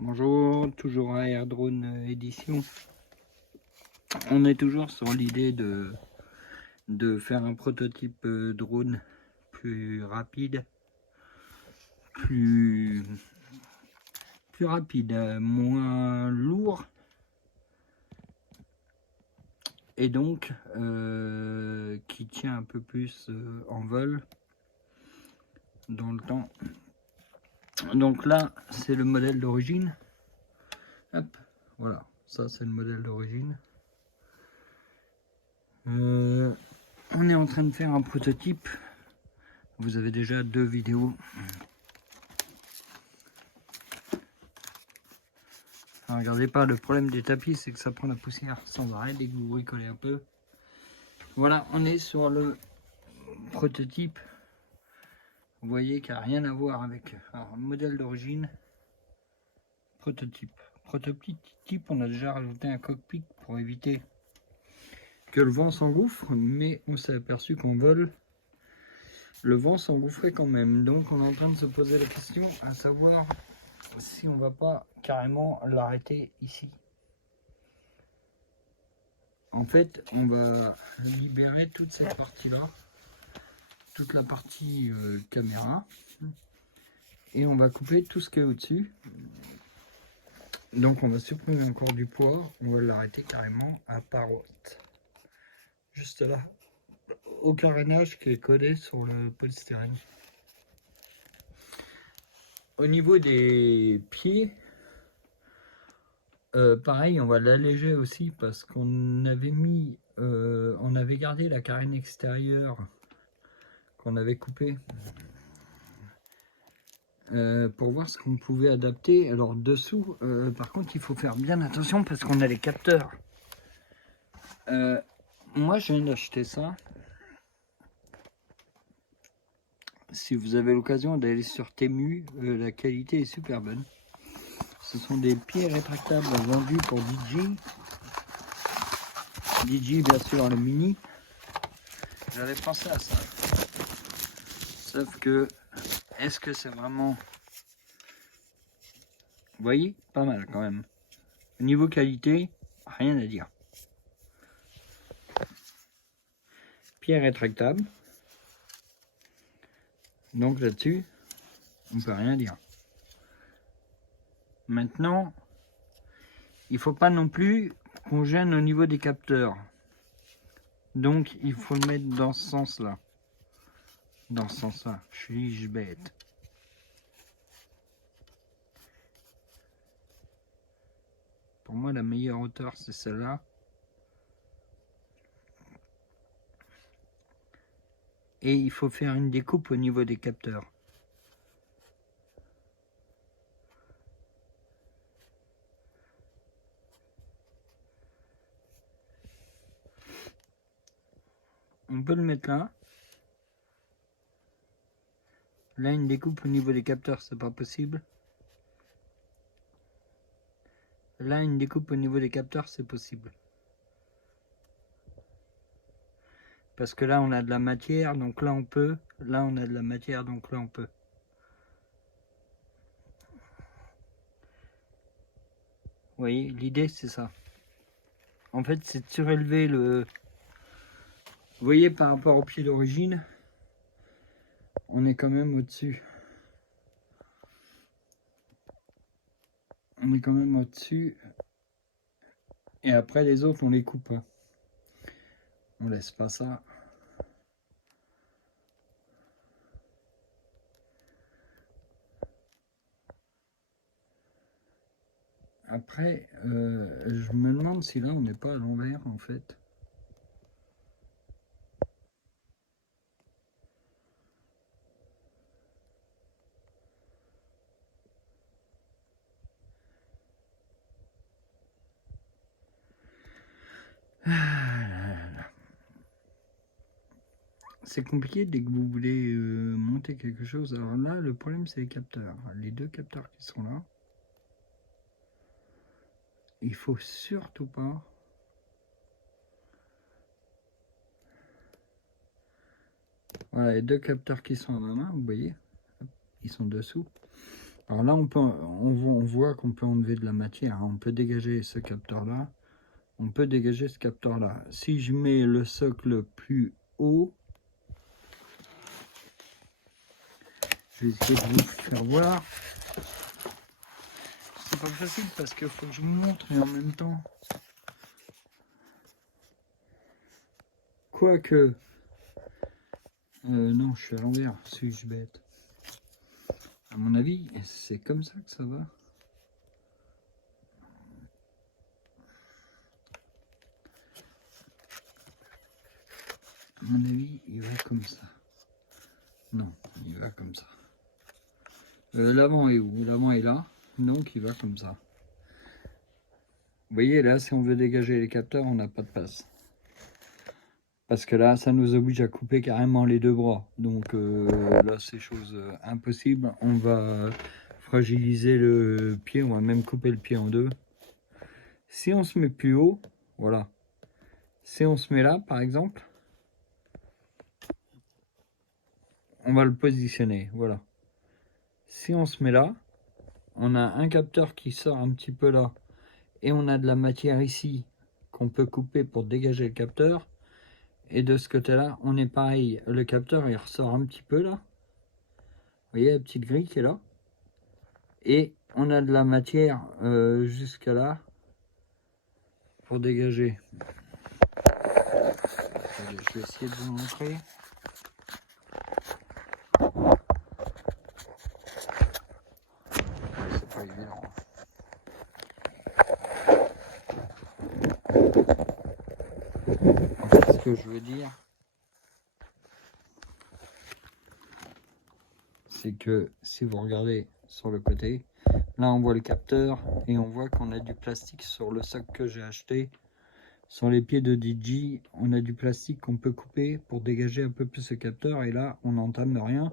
Bonjour, toujours à Air Drone Édition. On est toujours sur l'idée de faire un prototype drone plus rapide, plus rapide, moins lourd, et donc qui tient un peu plus en vol dans le temps. Donc là, c'est le modèle d'origine. Hop, voilà, ça c'est le modèle d'origine. On est en train de faire un prototype. Vous avez déjà 2 vidéos. Alors, regardez pas, le problème des tapis, c'est que ça prend la poussière sans arrêt dès que vous bricolez un peu. Voilà, on est sur le prototype. Vous voyez qu'il n'y a rien à voir avec le modèle d'origine. Prototype. Prototype, on a déjà rajouté un cockpit pour éviter que le vent s'engouffre, mais on s'est aperçu qu'en vol, le vent s'engouffrait quand même. Donc on est en train de se poser la question à savoir si on va pas carrément l'arrêter ici. En fait, on va libérer toute cette partie-là, toute la partie caméra, et on va couper tout ce qui est au-dessus. Donc on va supprimer encore du poids, on va l'arrêter carrément à parotte. Juste là, au carénage qui est collé sur le polystyrène. Au niveau des pieds, pareil, on va l'alléger aussi parce qu'on avait mis, on avait gardé la carène extérieure qu'on avait coupée pour voir ce qu'on pouvait adapter. Alors dessous, par contre, il faut faire bien attention parce qu'on a les capteurs. Moi, je viens d'acheter ça. Si vous avez l'occasion d'aller sur Temu, la qualité est super bonne. Ce sont des pieds rétractables vendus pour DJ. DJ, bien sûr, le mini. J'avais pensé à ça. Sauf que, est-ce que c'est vraiment... Vous voyez, pas mal quand même. Au niveau qualité, rien à dire. Pieds rétractables. Donc là-dessus, on peut rien dire. Maintenant, il faut pas non plus qu'on gêne au niveau des capteurs. Donc il faut le mettre dans ce sens-là. Dans ce sens-là. Suis-je bête? Pour moi, la meilleure hauteur, c'est celle-là. Et il faut faire une découpe au niveau des capteurs. On peut le mettre là. Là, une découpe au niveau des capteurs, c'est pas possible. Là, une découpe au niveau des capteurs, c'est possible. Parce que là, on a de la matière, donc là, on peut. Là, on a de la matière, donc là, on peut. Vous voyez, l'idée, c'est ça. En fait, c'est de surélever le... Vous voyez, par rapport au pied d'origine, on est quand même au-dessus. On est quand même au-dessus. Et après, les autres, on les coupe. On laisse pas ça. Après, je me demande si là, on n'est pas à l'envers, en fait. C'est compliqué dès que vous voulez monter quelque chose. Alors là, le problème, c'est les capteurs. Les 2 capteurs qui sont là. Il faut surtout pas... Voilà, les 2 capteurs qui sont à ma main, vous voyez, ils sont dessous. Alors là, on voit qu'on peut enlever de la matière, hein. On peut dégager ce capteur-là. On peut dégager ce capteur-là. Si je mets le socle plus haut, je vais essayer de vous faire voir. C'est pas facile parce qu'il faut que je vous montre et en même temps. Quoique. Non, je suis à l'envers, suis-je bête? À mon avis, c'est comme ça que ça va. À mon avis, il va comme ça. Non, il va comme ça. L'avant est où? L'avant est là, donc il va comme ça. Vous voyez, là, si on veut dégager les capteurs, on n'a pas de place. Parce que là, ça nous oblige à couper carrément les deux bras. Donc là, c'est chose impossible. On va fragiliser le pied, on va même couper le pied en deux. Si on se met plus haut, voilà. Si on se met là, par exemple, on va le positionner, voilà. Si on se met là, on a un capteur qui sort un petit peu là. Et on a de la matière ici qu'on peut couper pour dégager le capteur. Et de ce côté-là, on est pareil. Le capteur, il ressort un petit peu là. Vous voyez la petite grille qui est là. Et on a de la matière jusqu'à là pour dégager. Allez, je vais essayer de vous montrer. C'est pas évident. En fait, ce que je veux dire, c'est que si vous regardez sur le côté, là on voit le capteur et on voit qu'on a du plastique sur le socle que j'ai acheté. Sur les pieds de DJ, on a du plastique qu'on peut couper pour dégager un peu plus ce capteur. Et là, on n'entame rien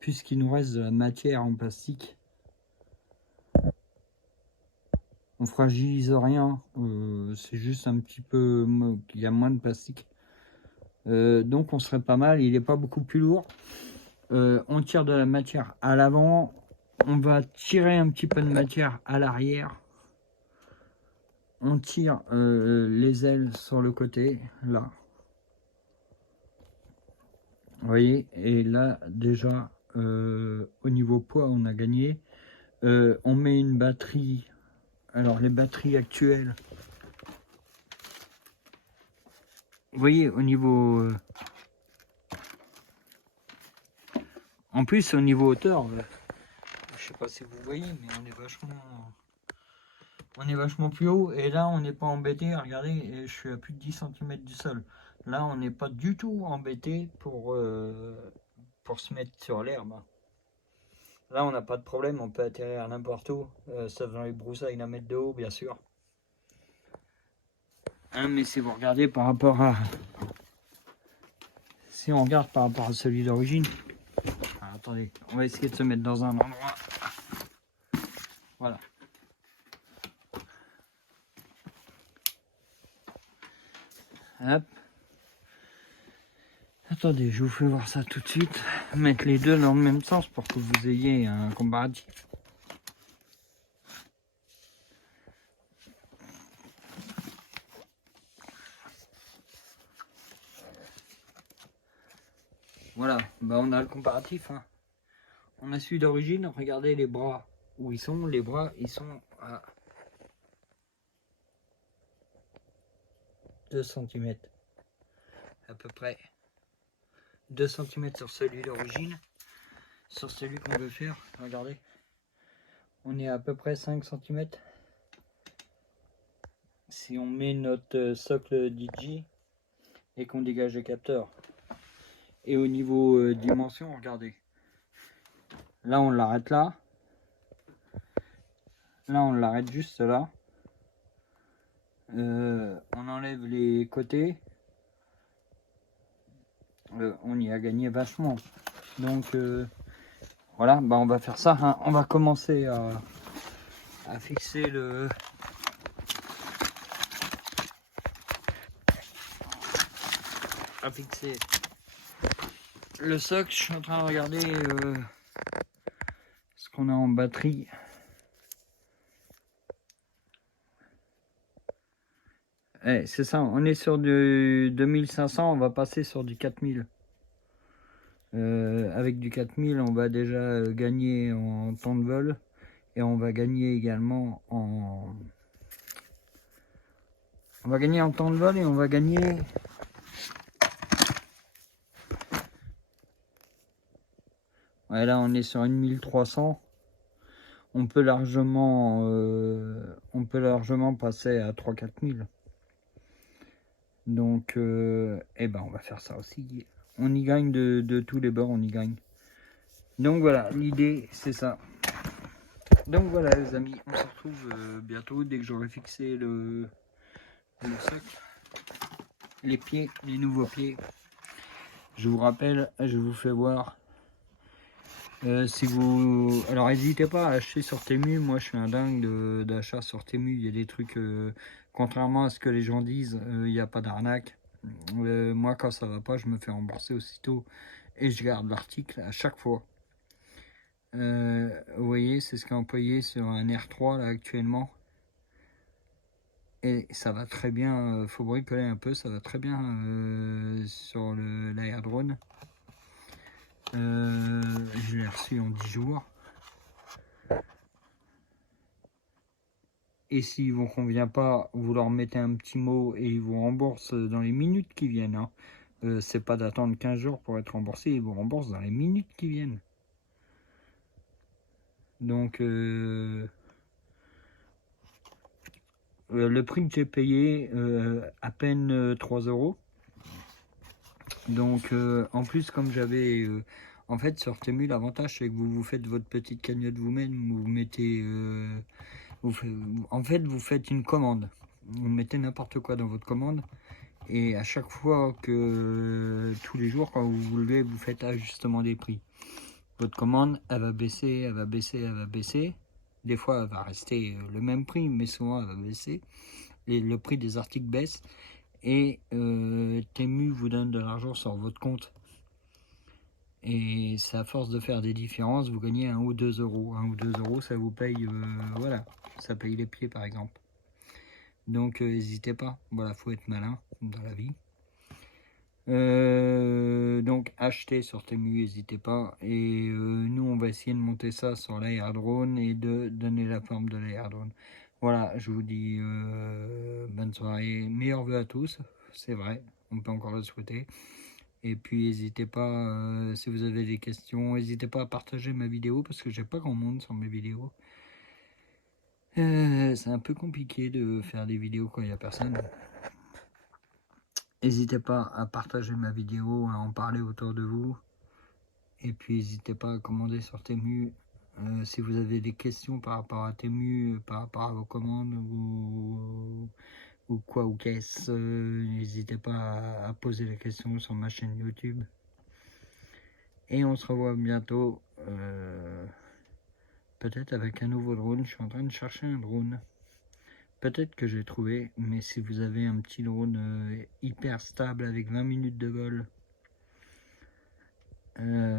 puisqu'il nous reste de la matière en plastique. On fragilise rien, c'est juste un petit peu, il y a moins de plastique. Donc on serait pas mal, il n'est pas beaucoup plus lourd. On tire de la matière à l'avant, on va tirer un petit peu de matière à l'arrière. On tire les ailes sur le côté, là. Vous voyez, et là déjà, au niveau poids, on a gagné. On met une batterie. Alors les batteries actuelles, vous voyez, au niveau... en plus, au niveau hauteur, je sais pas si vous voyez, mais on est vachement plus haut. Et là, on n'est pas embêté. Regardez, je suis à plus de 10 cm du sol. Là, on n'est pas du tout embêté pour se mettre sur l'herbe. Là, on n'a pas de problème. On peut atterrir n'importe où. Sauf dans les broussailles d'un mètre de haut, bien sûr. Hein, mais si vous regardez par rapport à... Si on regarde par rapport à celui d'origine... Attendez, on va essayer de se mettre dans un endroit. Voilà. Hop. Attendez, je vous fais voir ça tout de suite. Mettre les deux dans le même sens pour que vous ayez un comparatif. Voilà, bah on a le comparatif. Hein. On a celui d'origine, regardez les bras où ils sont. Les bras, ils sont à 2 cm. À peu près 2 cm sur celui d'origine. Sur celui qu'on veut faire, regardez. On est à peu près 5 cm. Si on met notre socle DJ et qu'on dégage le capteur. Et au niveau dimension, regardez. Là, on l'arrête là. Là, on l'arrête juste là. On enlève les côtés. On y a gagné vachement. Donc, voilà, bah on va faire ça. Hein. On va commencer à fixer le... à fixer le socle. Je suis en train de regarder qu'on a en batterie. C'est ça, on est sur du 2500, on va passer sur du 4000. Avec du 4000, on va déjà gagner en temps de vol et on va gagner également en... On va gagner en temps de vol et on va gagner... Ouais, là, on est sur une 1300. On peut largement passer à 3-4 000. Donc, eh ben, on va faire ça aussi. On y gagne de tous les bords, on y gagne. Donc voilà, l'idée, c'est ça. Donc voilà, les amis, on se retrouve bientôt dès que j'aurai fixé le socle, les pieds, les nouveaux pieds. Je vous rappelle, je vous fais voir. Si vous... Alors n'hésitez pas à acheter sur Temu, moi je suis un dingue d'achat sur Temu, il y a des trucs, contrairement à ce que les gens disent, il n'y a pas d'arnaque. Moi quand ça va pas, je me fais rembourser aussitôt et je garde l'article à chaque fois. Vous voyez, c'est ce qui est employé sur un R3 là actuellement. Et ça va très bien, faut bricoler un peu, ça va très bien sur l'Air Drone. Je l'ai reçu en 10 jours. Et s'il ne vous convient pas, vous leur mettez un petit mot et ils vous remboursent dans les minutes qui viennent. Hein. C'est pas d'attendre 15 jours pour être remboursé, ils vous remboursent dans les minutes qui viennent. Donc le prix que j'ai payé, à peine 3 €. Donc en plus, comme j'avais... en fait, sur Temu, l'avantage c'est que vous faites votre petite cagnotte vous-même, vous mettez... en fait, vous faites une commande. Vous mettez n'importe quoi dans votre commande. Et à chaque fois que, tous les jours, quand vous vous levez, vous faites ajustement des prix. Votre commande, elle va baisser, elle va baisser, elle va baisser. Des fois, elle va rester le même prix, mais souvent, elle va baisser. Et le prix des articles baisse. Et Temu vous donne de l'argent sur votre compte. Et c'est à force de faire des différences, vous gagnez 1 ou 2 €. 1 ou 2 €, ça vous paye, voilà, ça paye les pieds par exemple. Donc n'hésitez pas, voilà, faut être malin dans la vie. Donc achetez sur Temu, n'hésitez pas. Et nous on va essayer de monter ça sur l'Air Drone et de donner la forme de l'Air Drone. Voilà, je vous dis bonne soirée, meilleurs vœux à tous, c'est vrai, on peut encore le souhaiter. Et puis n'hésitez pas, si vous avez des questions, n'hésitez pas à partager ma vidéo parce que j'ai pas grand monde sur mes vidéos. C'est un peu compliqué de faire des vidéos quand il n'y a personne. N'hésitez pas à partager ma vidéo, à en parler autour de vous. Et puis n'hésitez pas à commander sur Temu. Si vous avez des questions par rapport à Temu, par rapport à vos commandes ou quoi ou qu'est-ce, n'hésitez pas à poser les questions sur ma chaîne YouTube. Et on se revoit bientôt, peut-être avec un nouveau drone. Je suis en train de chercher un drone. Peut-être que j'ai trouvé, mais si vous avez un petit drone hyper stable avec 20 minutes de vol,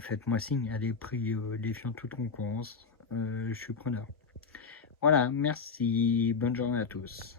faites-moi signe, à des prix défiant toute concurrence, je suis preneur. Voilà, merci, bonne journée à tous.